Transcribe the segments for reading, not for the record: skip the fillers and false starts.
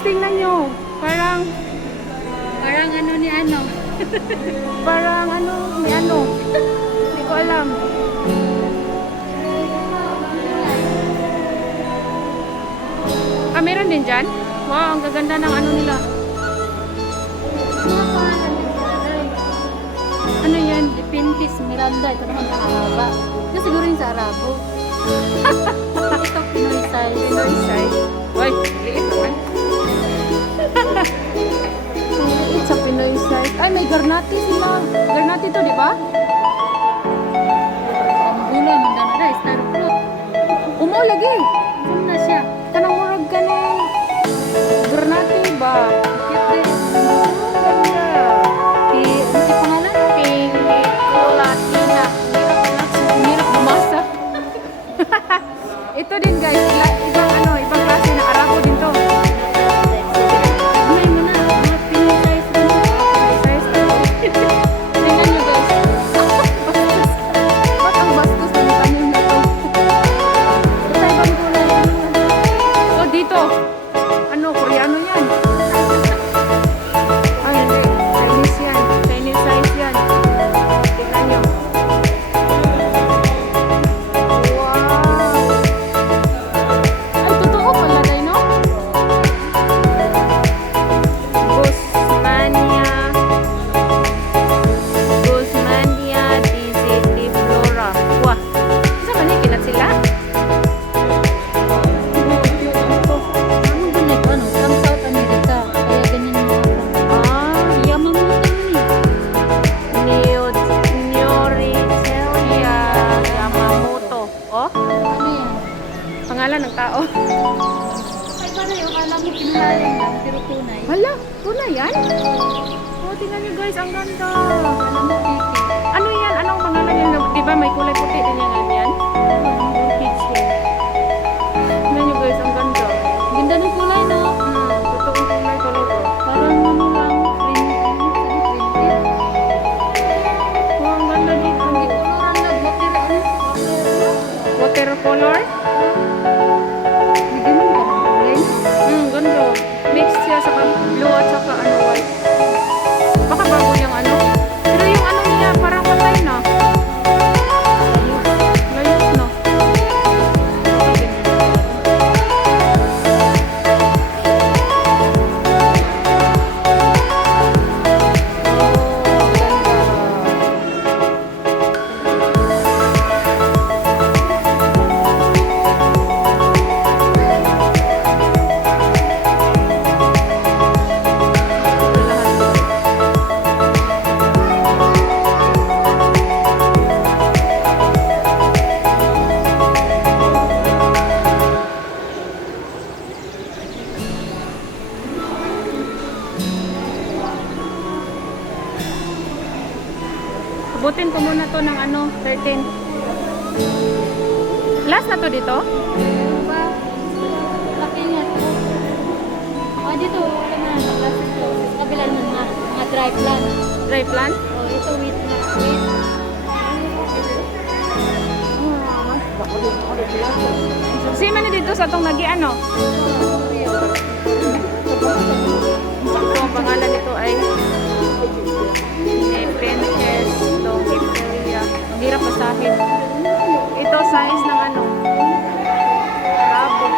Guys, tingnan nyo. Parang ano ni ano. parang ano, may ano. Hindi ko alam. Ah, meron din dyan? Wow, ang gaganda ng ano nila. Mga pangalan din sila, Day. Ano yan? Pintis, Miranda, ito naman mahaba. Ito siguro yung sa Arabo. Ito, Pinoy size. Pinoy size. Uy, liit naman. Liit sa Pinoy size. Ay, may garnati sila. Garnati to, di ba? Ang gula, mandana na, star fruit. Umo lagi. Saan na siya? Kanang murag ka ng garnati ba? Cute din. Ganda. Ano si pangalan? Latina. Hirap bumasa. Ito din guys, ibang ano, ibang klase na Arabo din to. May mo na, mga Pinoy size din. Size to. Tingnan nyo guys. Bastos. Ba't ang bastos ng tanim na to? Ito ibang kulay. Oh, dito. Ano, Koreano yan. Ay, hindi. Chinese yan. Chinese size yan. Tingnan nyo. Wow. Ay, totoo pala, Day, no? Guzmania. Guzmania disciflora. Wah. Isa man yung kinat sila? Ano ganito, ano? From South America. Kaya ganyan yung mga Ah. Yamamoto yun eh. Neoricelia Yamamoto. Oh, Ano yan? pangalan ng tao. Ay, paano yung akala mo pinulayan lang, pero tunay. Hala, tunay yan? Oh, tingnan nyo guys, ang ganda. Alam mo, Kiki. Ano yan? Anong pangalan yan? Di ba may kulay puti din yan? Kids yan. Tingnan nyo guys, ang ganda. Ganda ng kulay, no? Totoong kulay talaga. Parang ano lang, printed. Oh, ang ganda dito. Koloran na, Watercolor? Hindi mo ba ng kulay? Ganda. Mixed siya sa blue at saka ano white. Baka bago yung ano. Pero yung ano niya, parang patay na. Layos na. Abutin ko muna to ng ano, 13. Last na to dito? Ano ba? Laki nga to. Ah, dito, wala na. Plastic to. Sa kabila ng mga dry plant. Dry plant? Oh, ito wheat na. Wheat. Same na dito sa itong lagi ano? Ito ang pangalan nito ay Nepenthes longifolia. Ang hirap basahin. Ito size ng ano? Rabo.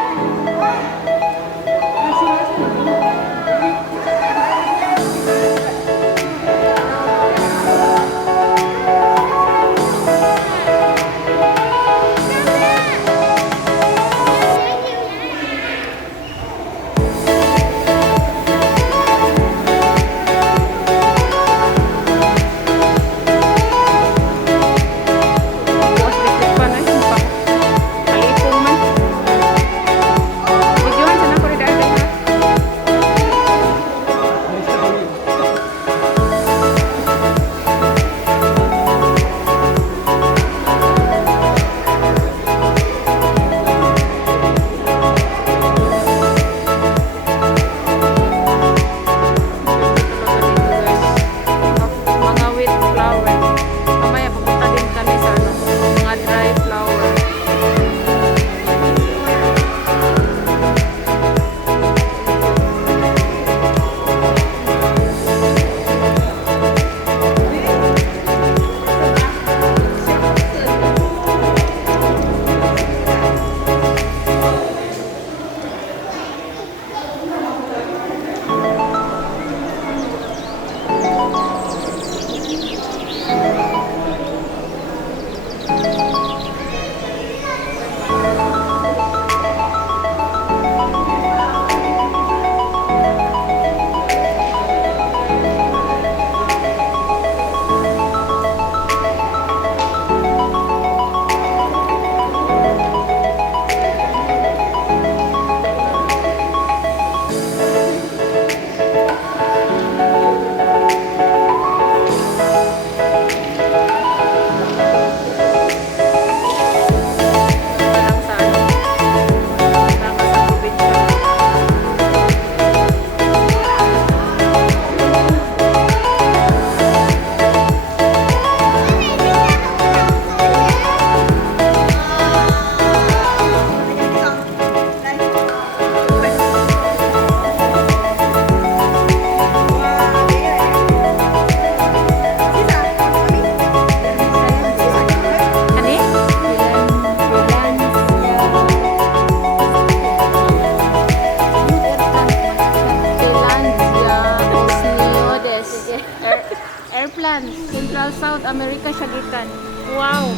Airplane. Central South America siya gikan. Wow.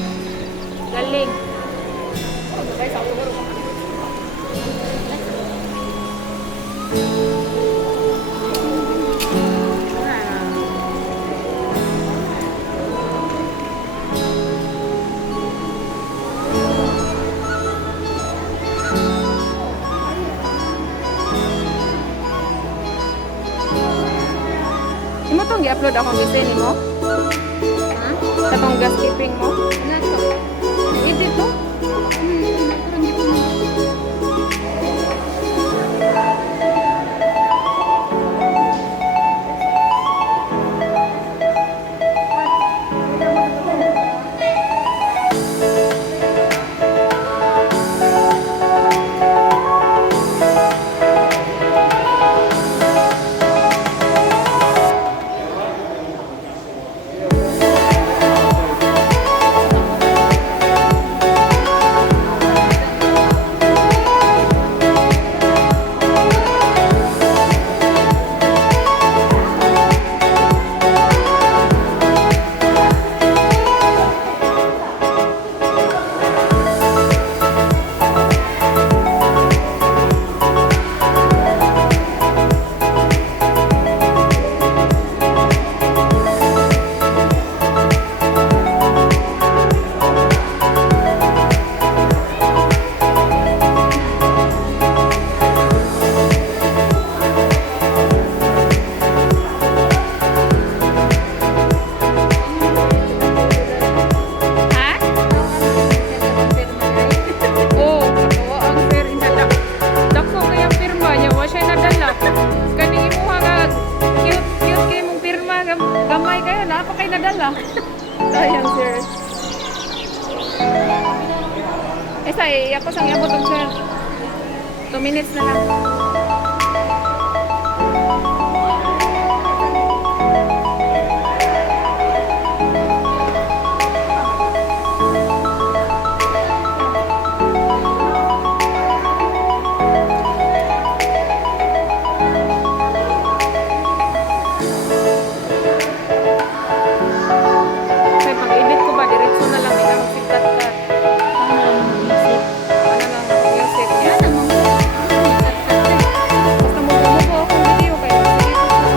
Galing. Imo tong gi-upload akong design mo? Ha? Katong gas keeping mo? Ano to? Edit to? Pero hindi ko Ha? Oh, oo, ang fair inala. Dako kaya pirma niya, wa siya nadala. Kaning imuha nga cute kay mong pirma gamay kayo na pa kay nadala. Sayang sir. Ako sang iabot og sir. 2 minutes na lang. Kaya pag-edit ko ba, diretso na lang, ikaw magsigkat-kat. isip. Ano lang ako music niya. Yan naman ko. Basta mo akong video kayo. Sige ko sa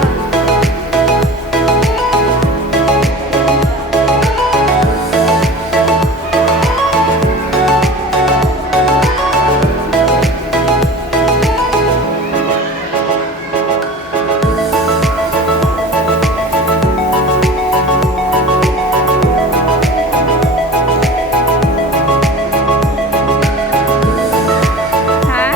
ha?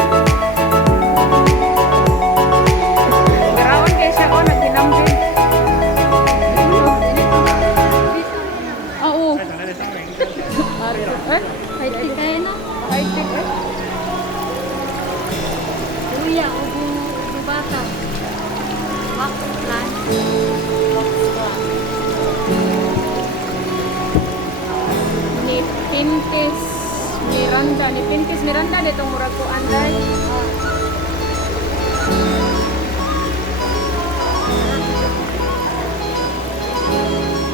Garawan kayo siya, oh, naghinambing. Oo. Eh? High-tech kayo na. High-tech eh? Luya o bubata. Wax plant. Wax plant. Ni Pintis Miranda. Ni Pintis Miranda, dito murag ko anday.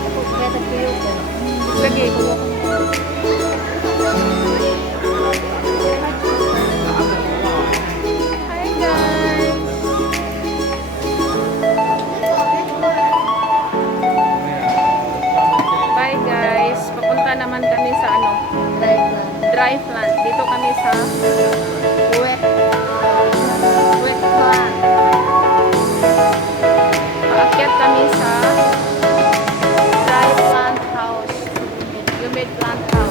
Ako kaya tagtuyo ko. Lagi ko. Hi guys! Bye guys! Papunta naman kami sa ano, Dry plant. dry plant. Dito kami sa Wet. wet plant. Paakyat kami sa dry plant house. Humid plant house.